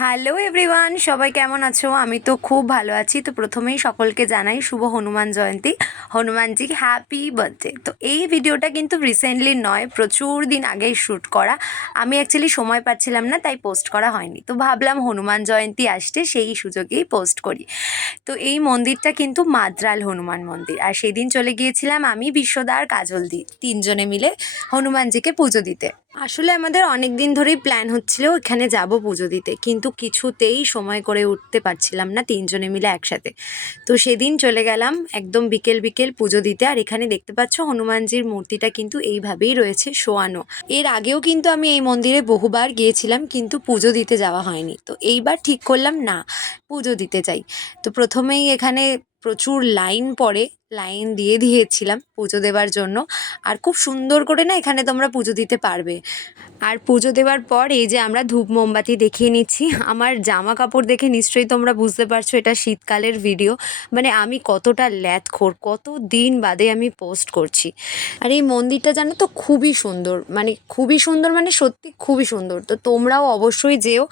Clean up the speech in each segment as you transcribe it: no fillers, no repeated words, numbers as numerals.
Hello everyone, সবাই কেমন আছো? আমি তো খুব ভালো আছি। তো প্রথমেই সকলকে জানাই শুভ হনুমান জয়ন্তী। Hanumanji happy birthday. তো এই ভিডিওটা কিন্তু রিসেন্টলি নয়, প্রচুর দিন আগেই শ্যুট করা। আমি অ্যাকচুয়ালি সময় পাচ্ছিলাম না, তাই পোস্ট করা হয়নি। তো ভাবলাম হনুমান জয়ন্তী আসছে, সেই সুযোগেই পোস্ট করি। তো এই মন্দিরটা কিন্তু মাদ্রাল হনুমান মন্দির। আর সেদিন চলে গিয়েছিলাম আমি, বিশ্বদা আর কাজল দি, তিনজনে মিলে হনুমানজিকে পুজো দিতে। আসলে আমাদের অনেক দিন ধরেই প্ল্যান হচ্ছিল এখানে যাব পুজো দিতে, কিন্তু কিছুতেই সময় করে উঠতে পারছিলাম না তিনজনে মিলে একসাথে। তো সেদিন চলে গেলাম একদম বিকেল বিকেল পুজো দিতে। আর এখানে দেখতে পাচ্ছ হনুমানজির মূর্তিটা কিন্তু এইভাবেই রয়েছে শোয়ানো। এর আগেও কিন্তু আমি এই মন্দিরে বহুবার গিয়েছিলাম, কিন্তু পুজো দিতে যাওয়া হয়নি। তো এইবার ঠিক করলাম না, পুজো দিতে যাই। তো প্রথমেই এখানে প্রচুর লাইন পড়ে, লাইন দিয়েছিলাম পুজো দেওয়ার জন্য। আর খুব সুন্দর করে না এখানে তোমরা পুজো দিতে পারবে। আর পুজো দেওয়ার পর এই যে আমরা ধূপ মোমবাতি দেখিয়ে নিচ্ছি। আমার জামা কাপড় দেখে নিশ্চয়ই তোমরা বুঝতে পারছো এটা শীতকালের ভিডিও। মানে আমি কতটা ল্যাথখোর, কত দিন বাদে আমি পোস্ট করছি। আর এই মন্দিরটা জানো তো খুবই সুন্দর, মানে খুবই সুন্দর, মানে সত্যি খুবই সুন্দর। তো তোমরাও অবশ্যই যেও।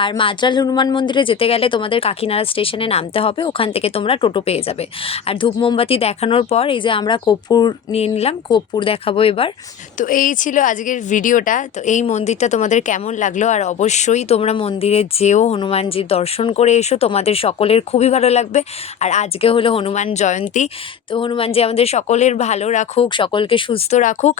আর মাদ্রাল হনুমান মন্দিরে যেতে গেলে তোমাদের কাকিনাড়া স্টেশনে নামতে হবে, ওখান থেকে তোমরা টোটো পেয়ে যাবে। আর ধূপ মোমবাতি দেখানোর পর এই যে আমরা কর্পূর নিয়ে নিলাম, কর্পূর দেখাবো এবার। তো এই ছিল আজকের ভিডিওটা। তো এই মন্দিরটা তোমাদের কেমন লাগলো? আর অবশ্যই তোমরা মন্দিরে যেও, হনুমানজির দর্শন করে এসো, তোমাদের সকলের খুবই ভালো লাগবে। আর আজকে হলো হনুমান জয়ন্তী। তো হনুমানজি আমাদের সকলের ভালো রাখুক, সকলকে সুস্থ রাখুক,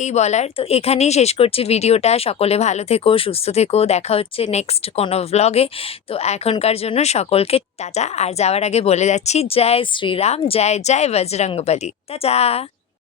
এই বলার। তো এখানেই শেষ করছি ভিডিওটা। সকলে ভালো থেকো, সুস্থ থেকো, দেখা হচ্ছে নেক্সট কোনো ভ্লগে। তো এখনকার জন্য সকলকে টাটা। আর যাওয়ার আগে বলে যাচ্ছি জয় শ্রীরাম, জয় জয় বজরংবলী, টাটা।